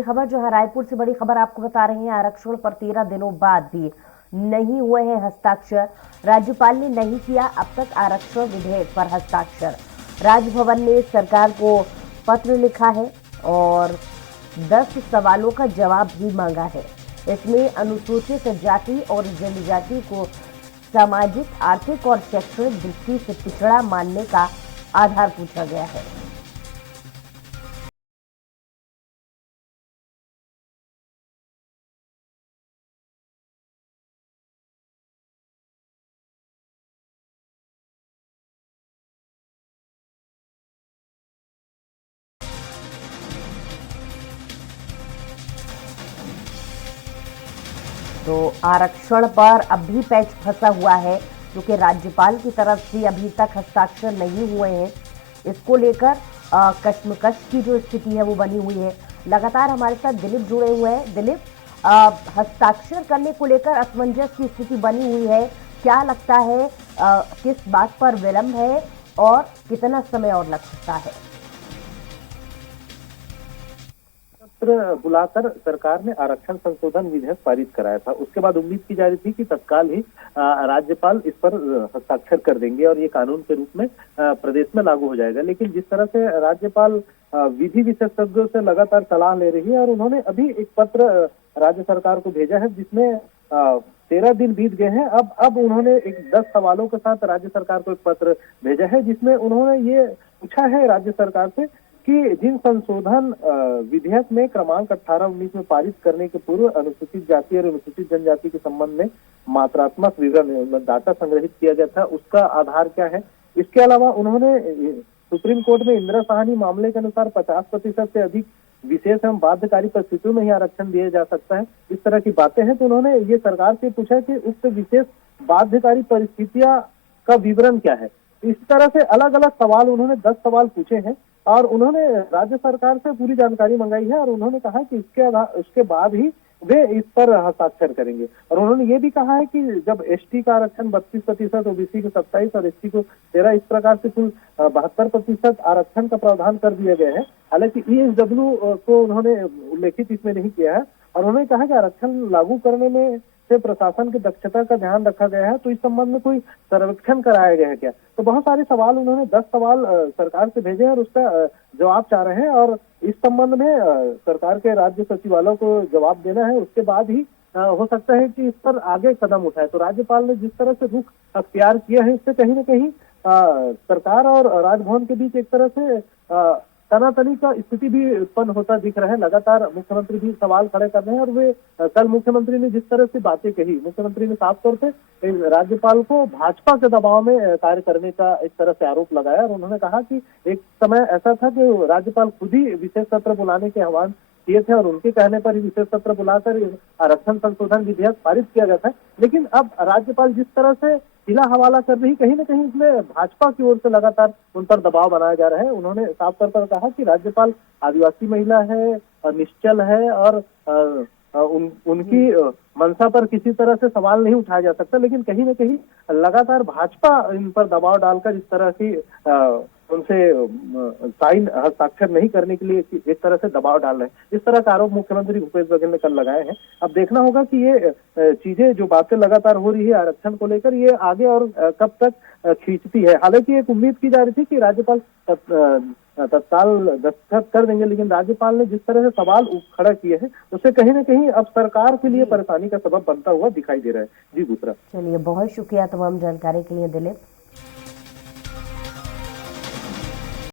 अगली खबर जो है रायपुर से बड़ी खबर आपको बता रहे हैं। आरक्षण पर 13 दिनों बाद भी नहीं हुए हैं हस्ताक्षर। राज्यपाल ने नहीं किया अब तक आरक्षण विधेयक पर हस्ताक्षर। राजभवन ने सरकार को पत्र लिखा है और 10 सवालों का जवाब भी मांगा है। इसमें अनुसूचित जाति और जनजाति को सामाजिक, आर्थिक और शैक्षणिक दृष्टि से पिछड़ा मानने का आधार पूछा गया है। तो आरक्षण पर अब भी पैच फंसा हुआ है क्योंकि राज्यपाल की तरफ से अभी तक हस्ताक्षर नहीं हुए हैं। इसको लेकर कश्मकश की जो स्थिति है वो बनी हुई है। लगातार हमारे साथ दिलीप जुड़े हुए हैं। दिलीप, हस्ताक्षर करने को लेकर असमंजस की स्थिति बनी हुई है। क्या लगता है किस बात पर विलंब है और कितना समय और लग सकता है? पत्र बुलाकर सरकार ने आरक्षण संशोधन विधेयक पारित कराया था। उसके बाद उम्मीद की जा रही थी कि तत्काल ही राज्यपाल इस पर हस्ताक्षर कर देंगे और ये कानून के रूप में प्रदेश में लागू हो जाएगा। लेकिन जिस तरह से राज्यपाल विधि विशेषज्ञों से लगातार सलाह ले रही है और उन्होंने अभी एक पत्र राज्य सरकार को भेजा है जिसमें 13 दिन बीत गए हैं। अब उन्होंने एक 10 सवालों के साथ राज्य सरकार को एक पत्र भेजा है जिसमें उन्होंने ये पूछा है राज्य सरकार से कि जिन संशोधन विधेयक में क्रमांक 18-19 में पारित करने के पूर्व अनुसूचित जाति और अनुसूचित जनजाति के संबंध में मात्रात्मक विवरण डाटा संग्रहित किया गया था, उसका आधार क्या है। इसके अलावा उन्होंने सुप्रीम कोर्ट में इंदिरा साहनी मामले के अनुसार 50% से अधिक विशेष एवं बाध्यकारी परिस्थितियों में ही आरक्षण दिया जा सकता है, इस तरह की बातें हैं। तो उन्होंने ये सरकार से पूछा कि उक्त विशेष बाध्यकारी परिस्थितियां का विवरण क्या है। इस तरह से अलग अलग सवाल उन्होंने 10 सवाल पूछे हैं और उन्होंने राज्य सरकार से पूरी जानकारी मंगाई है और उन्होंने कहा कि उसके बाद ही वे इस पर हस्ताक्षर करेंगे। और उन्होंने ये भी कहा है कि जब एसटी का आरक्षण 32%, ओबीसी को 27 और एसटी को 13, इस प्रकार से कुल 72% आरक्षण का प्रावधान कर दिया गया है। हालांकि ईएसडब्ल्यू को उन्होंने उल्लेखित इसमें नहीं किया है और उन्होंने कहा कि आरक्षण लागू करने में से प्रशासन की दक्षता का ध्यान रखा गया है, तो इस संबंध में कोई सर्वेक्षण कराया गया है क्या। तो बहुत सारे सवाल उन्होंने 10 सवाल सरकार से भेजे हैं और उसका जवाब चाह रहे हैं और इस संबंध में सरकार के राज्य सचिवालय को जवाब देना है। उसके बाद ही हो सकता है कि इस पर आगे कदम उठाए। तो राज्यपाल ने जिस तरह से रुख अख्तियार किया है इससे कहीं न कहीं सरकार और राजभवन के बीच एक तरह से तनातनी का स्थिति भी उत्पन्न होता दिख रहा है। लगातार मुख्यमंत्री भी सवाल खड़े कर रहे हैं और वे कल मुख्यमंत्री ने जिस तरह से बातें कही, मुख्यमंत्री ने साफ तौर पे राज्यपाल को भाजपा के दबाव में कार्य करने का एक तरह से आरोप लगाया और उन्होंने कहा कि एक समय ऐसा था कि राज्यपाल खुद ही विशेष सत्र बुलाने के आह्वान किए थे और उनके कहने पर ही विशेष सत्र बुलाकर आरक्षण संशोधन विधेयक पारित किया गया था। लेकिन अब राज्यपाल जिस तरह से हिला हवाला कर रही, कहीं न कहीं इसमें भाजपा की ओर से लगातार उन पर दबाव बनाया जा रहा है। उन्होंने साफ तौर पर कहा कि राज्यपाल आदिवासी महिला है, निश्चल है और उनकी मंशा पर किसी तरह से सवाल नहीं उठाया जा सकता। लेकिन कहीं न कहीं लगातार भाजपा इन पर दबाव डालकर इस तरह की उनसे साइन हस्ताक्षर नहीं करने के लिए एक तरह से दबाव डाल रहे हैं। इस तरह का आरोप मुख्यमंत्री भूपेश बघेल ने कल लगाए हैं। अब देखना होगा कि ये चीजें जो बातें लगातार हो रही है आरक्षण को लेकर, ये आगे और कब तक खींचती है। हालांकि एक उम्मीद की जा रही थी कि राज्यपाल तत्काल दस्तखत कर देंगे, लेकिन राज्यपाल ने जिस तरह से सवाल खड़ा किए हैं उससे कहीं न कहीं अब सरकार के लिए परेशानी का सबब बनता हुआ दिखाई दे रहा है। जी दूसरा, चलिए, बहुत शुक्रिया तमाम जानकारी के लिए दिलीप।